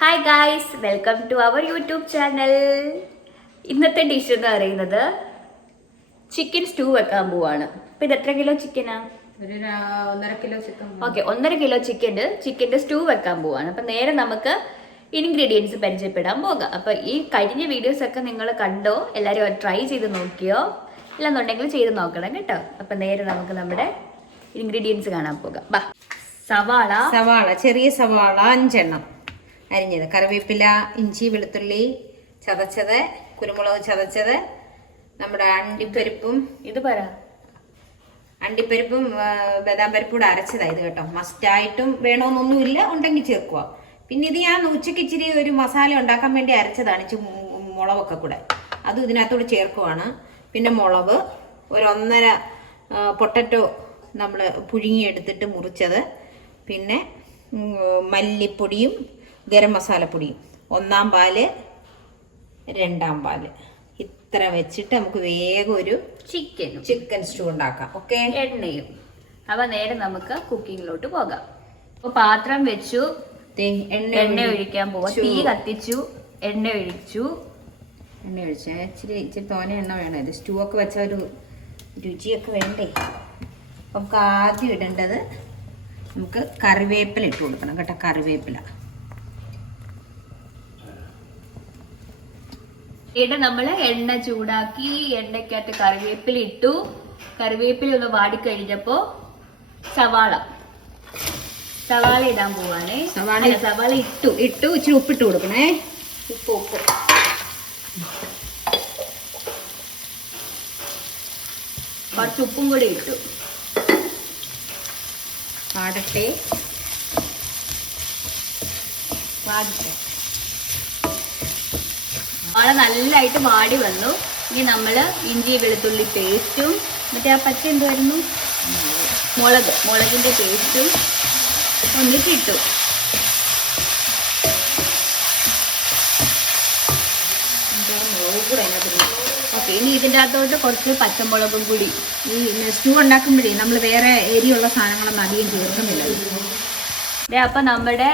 Hi guys, welcome to our YouTube channel. ഇന്നത്തെ dish എന്ന് പറയുന്നത് ചിക്കൻ സ്റ്റൂ വെക്കാൻ പോവാണ്. അപ്പോൾ ഇത് എത്ര കിലോ ചിക്കനാ? ഒരു 1.5 കിലോ ചിക്കൻ. ഓക്കെ, 1.5 കിലോ ചിക്കൻ്റെ സ്റ്റൂ വെക്കാൻ പോവാണ്. അപ്പം നേരെ നമുക്ക് ഇൻഗ്രീഡിയൻസ് പരിചയപ്പെടാൻ പോകാം. അപ്പോൾ ഈ കഴിഞ്ഞ വീഡിയോസ് ഒക്കെ നിങ്ങൾ കണ്ടോ? എല്ലാവരും ട്രൈ ചെയ്ത് നോക്കിയോ? ഇല്ലെന്നുണ്ടെങ്കിൽ ചെയ്ത് നോക്കണം കേട്ടോ. അപ്പം നേരെ നമുക്ക് നമ്മുടെ ഇൻഗ്രീഡിയൻസ് കാണാൻ പോകാം. ബാ. സവാള, ചെറിയ സവാള 5 എണ്ണം അരിഞ്ഞത്, കറിവേപ്പില, ഇഞ്ചി, വെളുത്തുള്ളി ചതച്ചത്, കുരുമുളക് ചതച്ചത്, നമ്മുടെ അണ്ടിപ്പരിപ്പും ബദാം പരിപ്പും കൂടെ അരച്ചതായത് കേട്ടോ. മസ്റ്റായിട്ടും വേണമെന്നൊന്നുമില്ല, ഉണ്ടെങ്കിൽ ചേർക്കുക. പിന്നെ ഇത് ഞാൻ ഉച്ചയ്ക്ക് ഇച്ചിരി ഒരു മസാല ഉണ്ടാക്കാൻ വേണ്ടി അരച്ചതാണ്, മുളകൊക്കെ കൂടെ, അതും ഇതിനകത്തോട് ചേർക്കുവാണ്. പിന്നെ മുളക്, ഒരു 1.5 പൊട്ടറ്റോ നമ്മൾ പുഴുങ്ങിയെടുത്തിട്ട് മുറിച്ചത്, പിന്നെ മല്ലിപ്പൊടിയും ഗരം മസാലപ്പൊടിയും, 1-ാം പാല് 2-ാം പാല്, ഇത്ര വെച്ചിട്ട് നമുക്ക് വേഗം ഒരു ചിക്കൻ സ്റ്റൂ ഉണ്ടാക്കാം. ഓക്കെ, എണ്ണയും. അപ്പൊ നേരെ നമുക്ക് കുക്കിങ്ങിലോട്ട് പോകാം. അപ്പൊ പാത്രം വെച്ചു, എണ്ണ ഒഴിക്കാൻ പോവാം. തീ കത്തിച്ചു, എണ്ണ ഒഴിച്ചു. ഇച്ചിരി തോനെ എണ്ണ വേണം. ഇത് സ്റ്റൂ ഒക്കെ വെച്ച ഒരു രുചിയൊക്കെ വേണ്ടേ. നമുക്ക് ആദ്യം ഇടേണ്ടത്, നമുക്ക് കറിവേപ്പില ഇട്ട് കൊടുക്കണം കേട്ടോ. കറിവേപ്പില ഇവിടെ നമ്മള് എണ്ണ ചൂടാക്കി, എണ്ണക്കകത്ത് കറിവേപ്പില ഇട്ടു. കറിവേപ്പില ഒന്ന് വാടിക്കഴിഞ്ഞപ്പോ സവാള ഇടാൻ പോവാണേ. സവാള ഇട്ടു ഇച്ചിരി ഉപ്പിട്ട് കൊടുക്കണേ. ഉപ്പ് കുറച്ച് ഉപ്പും കൂടി ഇട്ടു. വാടട്ടെ. സവാള നല്ലതായിട്ട് വാടി വന്നു. ഇനി നമ്മള് ഇഞ്ചി വെളുത്തുള്ളി പേസ്റ്റും മറ്റേ ആ പച്ച എന്തുവായിരുന്നു, മുളകിന്റെ പേസ്റ്റും ഒന്നിട്ടിട്ടു. ഓക്കെ, ഇനി ഇതിൻ്റെ അകത്തോട്ട് കുറച്ച് പച്ചമുളകും കൂടി. ഈ സ്റ്റൂ ഉണ്ടാക്കുമ്പോഴേ നമ്മൾ വേറെ എരിയുള്ള സാധനങ്ങളൊന്നും അധികം ചേർക്കുന്നില്ല. അപ്പൊ നമ്മുടെ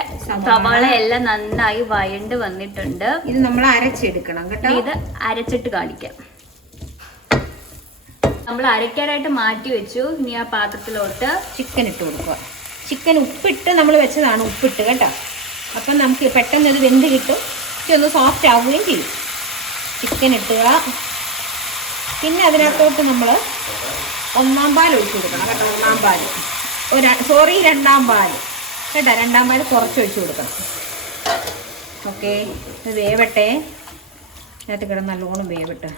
സവാള എല്ലാം നന്നായി വഴണ്ട് വന്നിട്ടുണ്ട്. ഇത് നമ്മൾ അരച്ചെടുക്കണം കേട്ടോ. ഇത് അരച്ചിട്ട് കാണിക്കാം. നമ്മൾ അരയ്ക്കാനായിട്ട് മാറ്റി വെച്ചു. ഇനി ആ പാത്രത്തിലോട്ട് ചിക്കൻ ഇട്ട് കൊടുക്കുക. ചിക്കൻ ഉപ്പിട്ട് നമ്മൾ വെച്ചതാണ്, ഉപ്പിട്ട് കേട്ടോ. അപ്പം നമുക്ക് പെട്ടെന്ന് ഇത് വെന്ത് കിട്ടും, ഒന്ന് സോഫ്റ്റ് ആവുകയും ചെയ്യും. ചിക്കൻ ഇട്ടുക. പിന്നെ അതിനകത്തോട്ട് നമ്മൾ 1-ാം പാൽ ഒഴിച്ചു കൊടുക്കണം കേട്ടോ. 1-ാം പാല്, 2-ാം പാല് കേട്ടോ. 2-ാം പാല് കുറച്ച് ഒഴിച്ചു കൊടുക്കണം. ഓക്കെ, ഇത് വേവട്ടെ. അതിനകത്ത് കിടന്ന് നല്ലോണം വേവട്ടെ.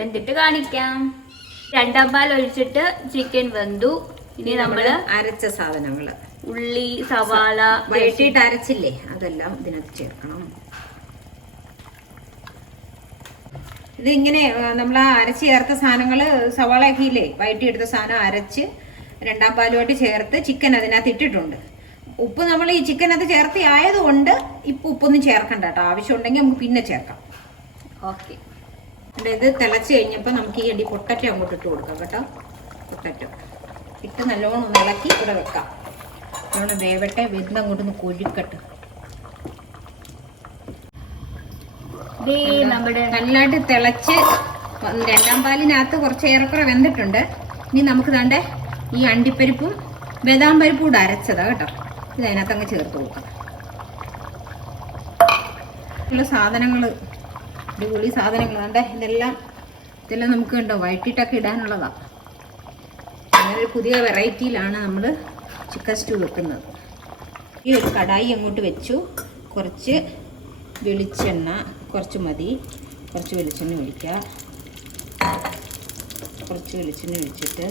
വെന്തിട്ട് കാണിക്കാം. 2-ാം പാൽ ഒഴിച്ചിട്ട് ചിക്കൻ വെന്തു. ഇനി നമ്മള് അരച്ച സാധനങ്ങള്, ഉള്ളി, സവാള വഴറ്റിയിട്ട് അരച്ചില്ലേ, അതെല്ലാം ഇതിനകത്ത് ചേർക്കണം. ഇതിങ്ങനെ നമ്മൾ അരച്ച് ചേർത്ത സാധനങ്ങൾ, സവാളയൊക്കെ ഇല്ലേ വഴറ്റിയെടുത്ത സാധനം അരച്ച് 2-ാം പാലുമായിട്ട് ചേർത്ത് ചിക്കൻ അതിനകത്ത് ഇട്ടിട്ടുണ്ട്. ഉപ്പ് നമ്മൾ ഈ ചിക്കനകത്ത് ചേർത്ത് ആയതുകൊണ്ട് ഇപ്പം ഉപ്പൊന്നും ചേർക്കണ്ട കേട്ടോ. ആവശ്യമുണ്ടെങ്കിൽ നമുക്ക് പിന്നെ ചേർക്കാം. ഓക്കെ, ഇത് തിളച്ച് കഴിഞ്ഞപ്പോൾ നമുക്ക് ഈ പൊട്ടറ്റോ അങ്ങോട്ട് ഇട്ട് കൊടുക്കാം കേട്ടോ. പൊട്ടറ്റോ ഇട്ട് നല്ലോണം ഒന്ന് ഇളക്കി ഇവിടെ വെക്കാം. നല്ലോണം വേവട്ടെ, വെന്ത് അങ്ങോട്ടൊന്ന് കൊഴുക്കട്ടെ. നല്ലതായിട്ട് തിളച്ച് 2-ാം പാലിനകത്ത് കുറച്ച് ഏറെക്കുറെ വെന്തിട്ടുണ്ട്. ഇനി നമുക്ക് ദാണ്ടെ ഈ അണ്ടിപ്പരിപ്പും ബദാം പരിപ്പും കൂടെ അരച്ചതാ കേട്ടോ. ഇത് അതിനകത്ത് അങ്ങ് ചേർത്ത് കൊടുക്കാം. ഉള്ള സാധനങ്ങൾ, അടിപൊളി സാധനങ്ങൾ കണ്ടേ. ഇതെല്ലാം നമുക്ക് കണ്ടോ വഴറ്റിയിട്ടൊക്കെ ഇടാനുള്ളതാണ്. അങ്ങനെ ഒരു പുതിയ വെറൈറ്റിയിലാണ് നമ്മൾ ചിക്കൻ സ്റ്റൂ വെക്കുന്നത്. ഈ ഒരു കടായി അങ്ങോട്ട് വെച്ചു. കുറച്ച് വെളിച്ചെണ്ണ, കുറച്ച് മതി, കുറച്ച് വെളിച്ചെണ്ണ ഒഴിക്കുക. കുറച്ച് വെളിച്ചെണ്ണ ഒഴിച്ചിട്ട്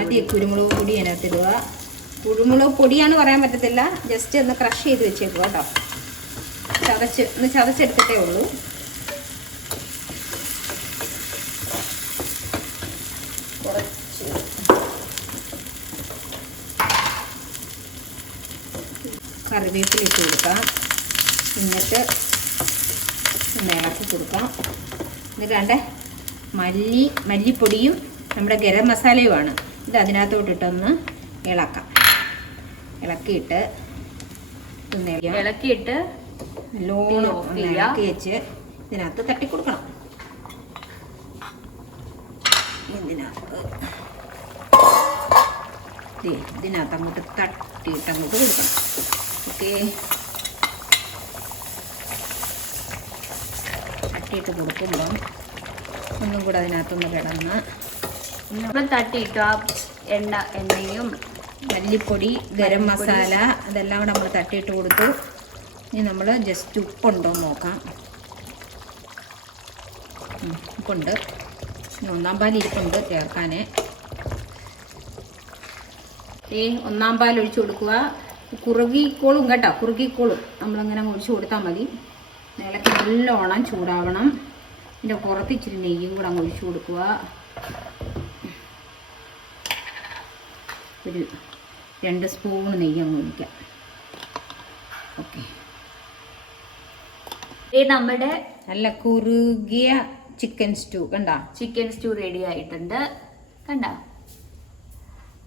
ആദ്യം കുരുമുളക് പൊടി അതിനകത്ത് ഇടുക. കുരുമുളക് പൊടിയാന്ന് പറയാൻ പറ്റത്തില്ല, ജസ്റ്റ് ഒന്ന് ക്രഷ് ചെയ്ത് വെച്ചേക്കുക കേട്ടോ. ചതച്ചെടുത്തിട്ടേ ഉള്ളൂ. കറിവേപ്പില ഇട്ട് കൊടുക്കാം. എന്നിട്ട് ഇളക്കി കൊടുക്കാം. എന്നിട്ട് മല്ലിപ്പൊടിയും നമ്മുടെ ഗരം മസാലയുമാണ്. ഇത് അതിനകത്തോട്ടിട്ടൊന്ന് ഇളക്കാം. ഇളക്കിയിട്ട് നല്ലോണം ഇളക്കി വെച്ച് ഇതിനകത്ത് തട്ടിക്കൊടുക്കണം. ഇതിനകത്ത് അങ്ങോട്ട് തട്ടിയിട്ട് അങ്ങോട്ട് കൊടുക്കണം. ഓക്കെ, തട്ടിയിട്ട് കൊടുക്കുമ്പോൾ ഒന്നും കൂടെ അതിനകത്തൊന്ന് കിടന്ന് തട്ടിയിട്ട് ആ എണ്ണയും മല്ലിപ്പൊടി ഗരം മസാല അതെല്ലാം കൂടെ നമ്മൾ തട്ടിയിട്ട് കൊടുത്തു. ഇനി നമ്മൾ ജസ്റ്റ് ഉപ്പുണ്ടോ നോക്കാം. ഉപ്പുണ്ട്. ഇനി 1-ാം പാൽ ഇരിപ്പുണ്ട് ചേർക്കാൻ. ഒന്നാം പാൽ ഒഴിച്ചു കൊടുക്കുക. കുറുകിക്കോളും കേട്ടോ, കുറുകിക്കോളും. നമ്മളങ്ങനെ ഒഴിച്ചു കൊടുത്താൽ മതി. നിലയ്ക്ക് നല്ലോണം ചൂടാവണം. ഇതിൻ്റെ പുറത്ത് ഇച്ചിരി നെയ്യും കൂടെ അങ്ങ് ഒഴിച്ചു കൊടുക്കുക. ഒരു 2 സ്പൂൺ നെയ്യ് അങ്ങ് ഒഴിക്കാം. ഓക്കെ, നമ്മുടെ നല്ല കുറുകിയ ചിക്കൻ സ്റ്റൂ കണ്ട. ചിക്കൻ സ്റ്റൂ റെഡി ആയിട്ടുണ്ട് കണ്ട.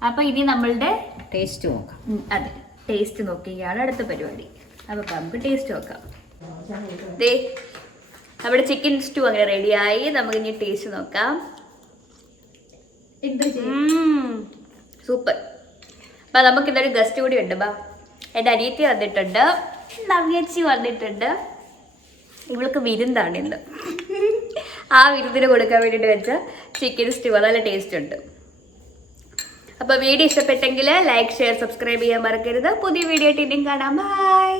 അപ്പൊ ഇനി നമ്മളുടെ ടേസ്റ്റ് നോക്കാം. അതെ, ടേസ്റ്റ് നോക്കിയാണ് അടുത്ത പരിപാടി. അപ്പൊ നമുക്ക് ടേസ്റ്റ് നോക്കാം. ദേ നമ്മുടെ ചിക്കൻ സ്റ്റൂ അങ്ങനെ റെഡിയായി. നമുക്ക് ഇനി ടേസ്റ്റ് നോക്കാം. സൂപ്പർ. അപ്പൊ നമുക്ക് ഇന്നൊരു ഗസ്റ്റ് കൂടി ഉണ്ട്. എൻ്റെ അനിയത്തി വന്നിട്ടുണ്ട്, നവ്യച്ചി വന്നിട്ടുണ്ട്. ഇവൾക്ക് വിരുന്നാണ് ഇന്ന്. ആ വിരുന്നിന് കൊടുക്കാൻ വേണ്ടിയിട്ട് വെച്ച ചിക്കൻ സ്റ്റൂ നല്ല ടേസ്റ്റ് ഉണ്ട്. അപ്പോൾ വീഡിയോ ഇഷ്ടപ്പെട്ടെങ്കിൽ ലൈക്ക്, ഷെയർ, സബ്സ്ക്രൈബ് ചെയ്യാൻ മറക്കരുത്. പുതിയ വീഡിയോ ആയിട്ട് ഇനിയും കാണാം. ബൈ.